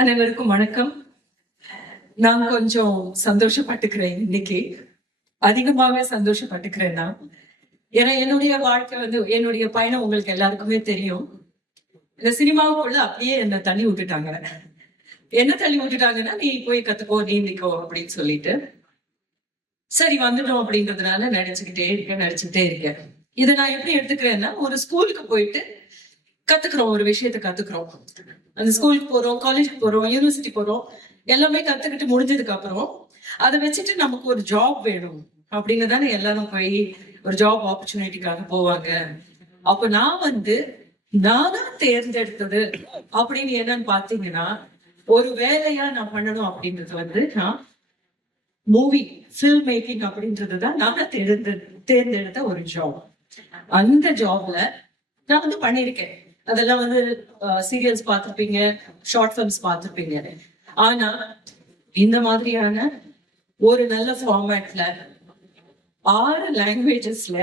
அனைவருக்கும் வணக்கம். நான் கொஞ்சம் சந்தோஷப்பட்டுக்கிறேன் இன்னைக்கு. அதிகமாவே சந்தோஷப்பட்டுக்கிறேன் நான். ஏன்னா என்னுடைய வாழ்க்கை என்னுடைய பயணம் உங்களுக்கு எல்லாருக்குமே தெரியும். இந்த சினிமாவுக்குள்ள அப்படியே என்ன தள்ளி விட்டுட்டாங்க. என்ன தள்ளி விட்டுட்டாங்கன்னா, நீ போய் கத்துக்கோ, நீந்திக்கோ அப்படின்னு சொல்லிட்டு. சரி வந்துட்டோம் அப்படின்றதுனால நடிச்சுக்கிட்டே இருக்கேன். இதை நான் எப்படி எடுத்துக்கிறேன்னா, ஒரு ஸ்கூலுக்கு போயிட்டு கத்துக்கிறோம், ஒரு விஷயத்த கத்துக்கிறோம். அந்த ஸ்கூலுக்கு போறோம், காலேஜுக்கு போறோம், யூனிவர்சிட்டி போறோம். எல்லாமே கத்துக்கிட்டு முடிஞ்சதுக்கு அப்புறம் அதை வச்சுட்டு நமக்கு ஒரு ஜாப் வேணும் அப்படின்னு தானே எல்லாரும் போய் ஒரு ஜாப் ஆப்பர்ச்சுனிட்டிக்காக போவாங்க. அப்ப நானா தேர்ந்தெடுத்தது அப்படின்னு என்னன்னு பாத்தீங்கன்னா, ஒரு வேலையா நான் பண்ணணும் அப்படின்றது நான் மூவி ஃபில்ம் மேக்கிங் அப்படின்றதுதான் நான் தேர்ந்தெடுத்த ஒரு ஜாப். அந்த ஜாப்ல நான் பண்ணிருக்கேன். அதெல்லாம் சீரியல்ஸ் பார்த்திருப்பீங்க, ஷார்ட் பிலிம்ஸ் பார்த்திருப்பீங்க. ஆனா இந்த மாதிரியான ஒரு நல்ல ஃபார்மேட்ல 6 லாங்குவேஜஸ்ல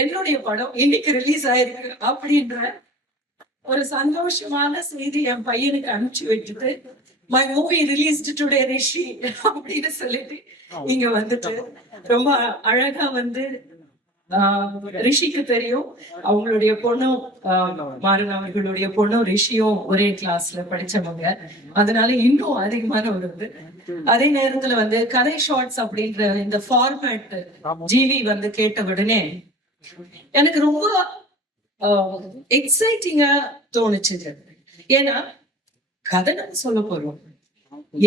என்னுடைய படம் இன்னைக்கு ரிலீஸ் ஆயிருக்கு அப்படின்ற ஒரு சந்தோஷமான செய்தி என் பையனுக்கு அனுப்பிச்சு விட்டுட்டு, மை மூவி ரிலீஸ்டு டுடே ரிஷி அப்படின்னு சொல்லிட்டு இங்க வந்துட்டு ரொம்ப அழகா ரிஷிக்கு தெரியும். அவங்களுடைய பொண்ணும் மாறன் அவர்களுடைய பொண்ணும் ரிஷியும் ஒரே கிளாஸ்ல படிச்சவங்க. அதனால இன்னும் அதிகமான ஒரு அதே நேரத்துல கதை ஷார்ட்ஸ் அப்படின்ற இந்த ஃபார்மேட் ஜிவி கேட்ட உடனே எனக்கு ரொம்ப எக்ஸைட்டிங்கா தோணுச்சு. ஏன்னா கதை நம்ம சொல்ல போறோம்.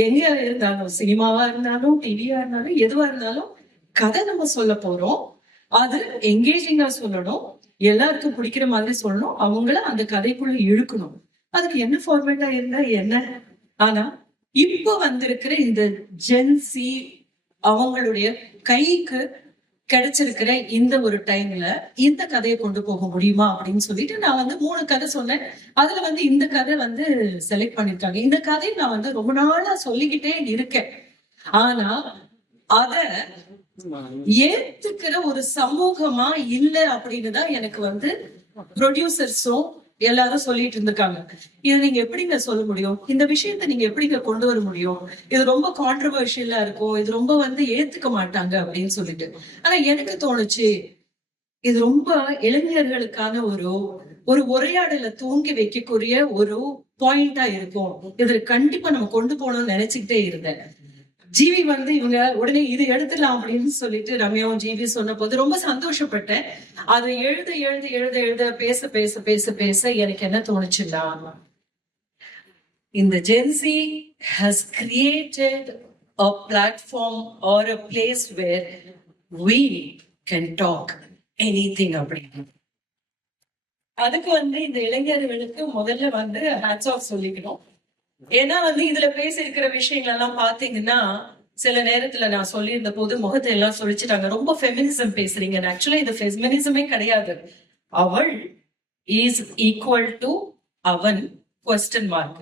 எங்க இருந்தாலும், சினிமாவா இருந்தாலும், டிவியா இருந்தாலும், எதுவா இருந்தாலும் கதை நம்ம சொல்ல போறோம். அது எங்கேஜிங்கா சொல்லணும், எல்லாருக்கும் பிடிக்கிற மாதிரி சொல்லணும், அவங்கள அந்த கதைக்குள்ள இழுக்கணும். அதுக்கு என்ன ஃபார்மேட்டா இருந்தா என்ன? ஆனா இப்ப வந்திருக்கிற இந்த ஜென்சி அவங்களுடைய கைக்கு கிடைச்சிருக்கிற இந்த ஒரு டைம்ல இந்த கதையை கொண்டு போக முடியுமா அப்படின்னு சொல்லிட்டு நான் 3 கதை சொன்னேன். அதுல இந்த கதை செலக்ட் பண்ணிருக்காங்க. இந்த கதையை நான் ரொம்ப நாளா சொல்லிக்கிட்டே இருக்கேன். ஆனா அத ஏத்துக்கிற ஒரு சமூகமா இல்ல அப்படின்னுதான் எனக்கு ப்ரொடியூசர்ஸும் எல்லாரும் சொல்லிட்டு இருந்திருக்காங்க. இதை நீங்க எப்படிங்க சொல்ல முடியும்? இந்த விஷயத்த நீங்க எப்படிங்க கொண்டு வர முடியும்? இது ரொம்ப கான்ட்ரவர்ஷியலா இருக்கும், இது ரொம்ப ஏத்துக்க மாட்டாங்க அப்படின்னு சொல்லிட்டு. ஆனா எனக்கு தோணுச்சு, இது ரொம்ப இளைஞர்களுக்கான ஒரு உரையாடல தூங்கி வைக்கக்கூடிய ஒரு பாயிண்டா இருக்கும். இதுல கண்டிப்பா நம்ம கொண்டு போகணும்னு நினைச்சுக்கிட்டே இருந்தேன். ஜிவி இவங்க உடனே இது எடுத்துலாம் அப்படின்னு சொல்லிட்டு ரம்யாவும் ஜிவி சொன்ன போது ரொம்ப சந்தோஷப்பட்டேன். அதை எழுத எழுத எழுத எழுத பேச பேச பேச பேச எனக்கு என்ன தோணுச்சுன்னா, இந்த gen Z has created a platform or a place where we can talk anything அப்படின்னு. அதுக்கு இந்த இளைஞர்களுக்கு முதல்ல ஹேட்ஸ் ஆஃப் சொல்லிக்கணும். ஏன்னா இதுல பேசியிருக்கிற விஷயங்கள் எல்லாம் பாத்தீங்கன்னா, சில நேரத்துல நான் சொல்லியிருந்த போது முகத்தை எல்லாம் சொல்லிச்சுட்டாங்க, ரொம்ப ஃபெமினிசம் பேசுறீங்க. ஆக்சுவலா இது ஃபெமினிசமே கிடையாது. அவள் இஸ் ஈக்குவல் டு அவன் குவெஸ்டன் மார்க்.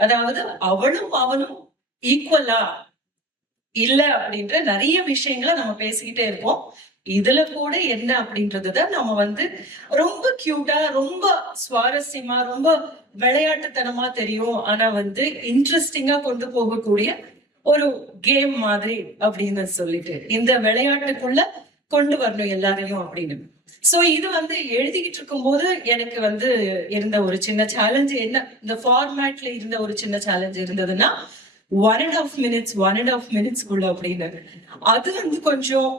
அதாவது அவளும் அவனும் ஈக்குவலா இல்ல அப்படின்ற நிறைய விஷயங்களை நம்ம பேசிக்கிட்டே இருக்கோம். இதுல கூட என்ன அப்படின்றதுதான் நம்ம ரொம்ப கியூட்டா, ரொம்ப சுவாரஸ்யமா, ரொம்ப விளையாட்டுத்தனமா தெரியும். ஆனா இன்ட்ரெஸ்டிங்கா கொண்டு போகக்கூடிய ஒரு கேம் மாதிரி அப்படின்னு சொல்லிட்டு இந்த விளையாட்டுக்குள்ள கொண்டு வரணும் எல்லாரையும் அப்படின்னு. சோ இது எழுதிக்கிட்டு இருக்கும் போது எனக்கு இருந்த ஒரு சின்ன சேலஞ்சு என்ன, இந்த ஃபார்மேட்ல இருந்த ஒரு சின்ன சேலஞ்சு இருந்ததுன்னா 1.5 minutes குள்ள அப்படின்னு. அது கொஞ்சம்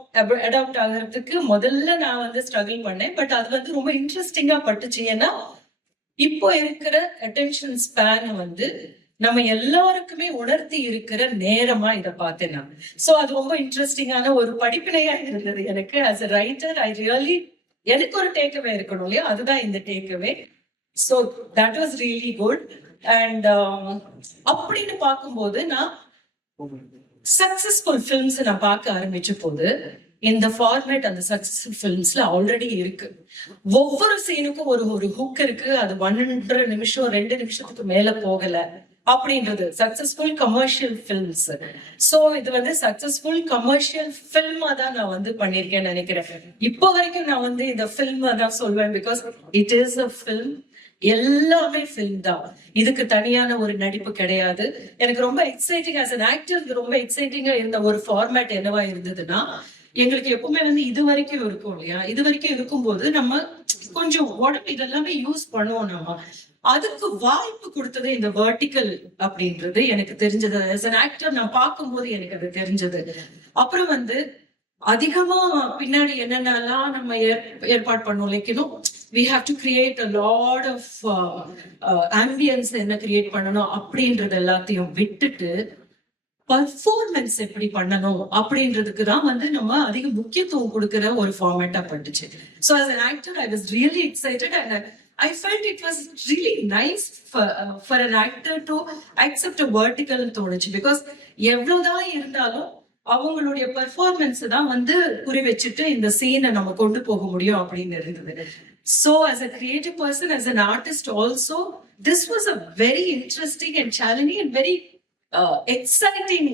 அடாப்ட் ஆகிறதுக்கு முதல்ல நான் ஸ்ட்ரகிள் பண்ணேன். பட் அது ரொம்ப இன்ட்ரெஸ்டிங்கா பட்டுச்சு. ஏன்னா இப்போ இருக்கிற அட்டென்ஷன் ஸ்பேன் நம்ம எல்லாருக்குமே உணர்த்தி இருக்கிற நேரமா இதை பார்த்தேன் நான். சோ அது ரொம்ப இன்ட்ரெஸ்டிங்கான ஒரு படிப்பினையா இருந்தது எனக்கு. As a writer I really, எனக்கு ஒரு டேக்அவே இருக்கணும் இல்லையா, அதுதான் இந்த takeaway. So that was really good. And அப்படின்னு பார்க்கும்போது நான் சக்சஸ்ஃபுல் பிலிம்ஸ் நான் பார்க்க ஆரம்பிச்ச போது இந்த ஃபார்மேட் அந்த சக்சஸ்ஃபுல் பிலிம்ஸ்ல ஆல்ரெடி இருக்கு. ஒவ்வொரு சீனுக்கும் ஒரு ஹுக் இருக்கு. அது 1.5 நிமிஷம் 2 நிமிஷத்துக்கு மேல போகல அப்படின்றது சக்சஸ்ஃபுல் கமர்ஷியல் பிலிம்ஸ். சோ இது சக்சஸ்ஃபுல் கமர்ஷியல் பிலிமா தான் நான் பண்ணிருக்கேன்னு நினைக்கிறேன். இப்போ வரைக்கும் நான் இந்த பிலிம் தான் சொல்வேன். Because it is a film எல்லாமே ஃபில்ம் தான். இதுக்கு தனியான ஒரு நடிப்பு கிடையாது. எனக்கு ரொம்ப எக்ஸைட்டிங் ஆஸ் அன் ஆக்டர், ரொம்ப எக்ஸைட்டிங்கா இருந்த ஒரு ஃபார்மேட் என்னவா இருந்ததுன்னா, எங்களுக்கு எப்பவுமே வந்து இது வரைக்கும் இருக்கும் இல்லையா, இது வரைக்கும் இருக்கும்போது நம்ம கொஞ்சம் உடம்பு இதெல்லாமே யூஸ் பண்ணுவோம் நம்ம. அதுக்கு வாய்ப்பு கொடுத்தது இந்த வெர்டிக்கல் அப்படின்றது எனக்கு தெரிஞ்சது. ஆஸ் அன் ஆக்டர் நான் பார்க்கும்போது எனக்கு அது தெரிஞ்சது. அப்புறம் வந்து அதிகமா பின்னாடி என்னென்னலாம் நம்ம ஏற்பாடு பண்ணோம், like we have to create a lot of ambience என்ன கிரியேட் பண்ணணும் அப்படின்றது எல்லாத்தையும் விட்டுட்டு பர்ஃபார்மன்ஸ் எப்படி பண்ணணும் அப்படின்றதுக்கு தான் வந்து நம்ம அதிக முக்கியத்துவம் கொடுக்கிற ஒரு ஃபார்மேட்டா பட்டுச்சு. So as an actor I was really excited and I felt it was really nice for an actor to accept a vertical தோணுச்சு. பிகாஸ் எவ்வளவுதான் இருந்தாலும் அவங்களுடைய பெர்ஃபார்மன்ஸ் தான் வந்து குறி வச்சுட்டு இந்த சீனை நம்ம கொண்டு போக முடியும் அப்படின்னு இருந்தது. So as a creative person, as an artist also, this was a very interesting and challenging and very exciting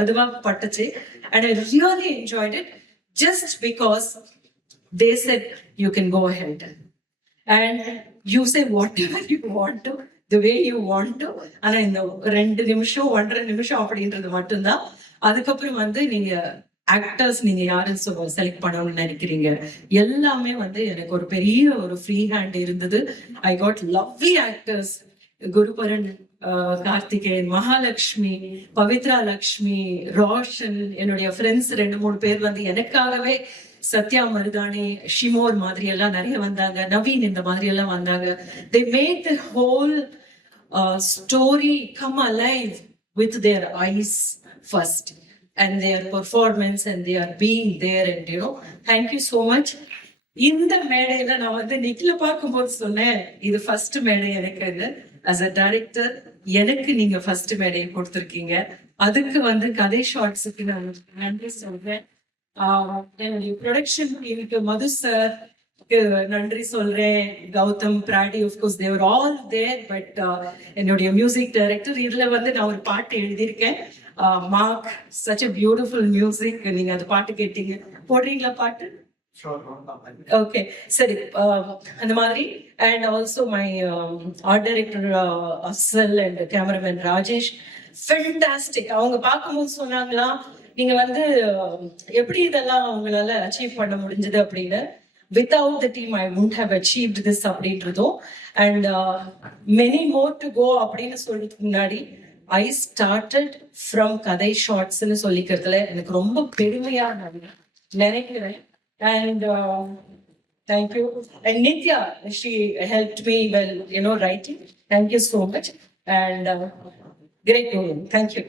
அதுவா பட்டுச்சு. And I really enjoyed it just because they said you can go ahead and you say whatever you want to, the way you want to. ஆனா இந்த 2 நிமிஷம் 1.5 நிமிஷம் அப்படின்றது மட்டும்தான். அதுக்கப்புறம் வந்து நீங்க ஆக்டர்ஸ் நீங்க யாரும் செலக்ட் பண்ணணும்னு நினைக்கிறீங்க, எல்லாமே வந்து எனக்கு ஒரு பெரிய ஒரு ஃப்ரீ ஹேண்ட் இருந்தது. ஐ காட் லவ்லி ஆக்டர்ஸ், குருபரன், கார்த்திகேயன், மகாலட்சுமி, பவித்ரா லக்ஷ்மி, ரோஷன், என்னுடைய ஃப்ரெண்ட்ஸ் 2-3 பேர் வந்து எனக்காகவே, சத்யா மருதானி, ஷிமோர் மாதிரி எல்லாம் நிறைய வந்தாங்க, நவீன் இந்த மாதிரி எல்லாம் வந்தாங்க. they made the whole story come alive with their eyes first and their performance and they are being there and thank you so much. இந்த மேடையில நான் வந்து நிக்கில பார்க்கும்போது சொன்னேன், இது ஃபர்ஸ்ட் மேடை எனக்கு. as a director எனக்கு நீங்க ஃபர்ஸ்ட் மேடையை கொடுத்துருக்கீங்க. அதுக்கு வந்து கதை ஷார்ட்ஸுக்கு நான் நன்றி சொல்றேன். என்னுடைய ப்ரொடக்ஷன் டீமுக்கு மது சார் நன்றி சொல்றேன், கௌதம், பிராடி, of course they are all there. But என்னுடைய மியூசிக் டைரக்டர், இதுல வந்து நான் ஒரு பாட்டு எழுதியிருக்கேன், Mark, such a beautiful music. நீங்க அந்த பாட்டு கேட்டீங்க, போடுறீங்களா பாட்டு? ஓகே, சரி. அந்த மாதிரி and also my art director Afzal and cameraman Rajesh, fantastic. அவங்க பார்க்கும்போது சொன்னாங்களா, நீங்க வந்து எப்படி இதெல்லாம் அவங்களால அச்சீவ் பண்ண முடிஞ்சது அப்படின்னு. without the team I wouldn't have achieved this அப்படின்றதும் and many more to go அப்படின்னு சொல்றதுக்கு முன்னாடி I started from கதை ஷார்ட்ஸ்னு சொல்லிக்கிறதுல எனக்கு ரொம்ப பெருமையா நான் நினைக்கிறேன். And thank you. And Nitya, she helped me well, writing. Thank you so much. And great doing. Thank you.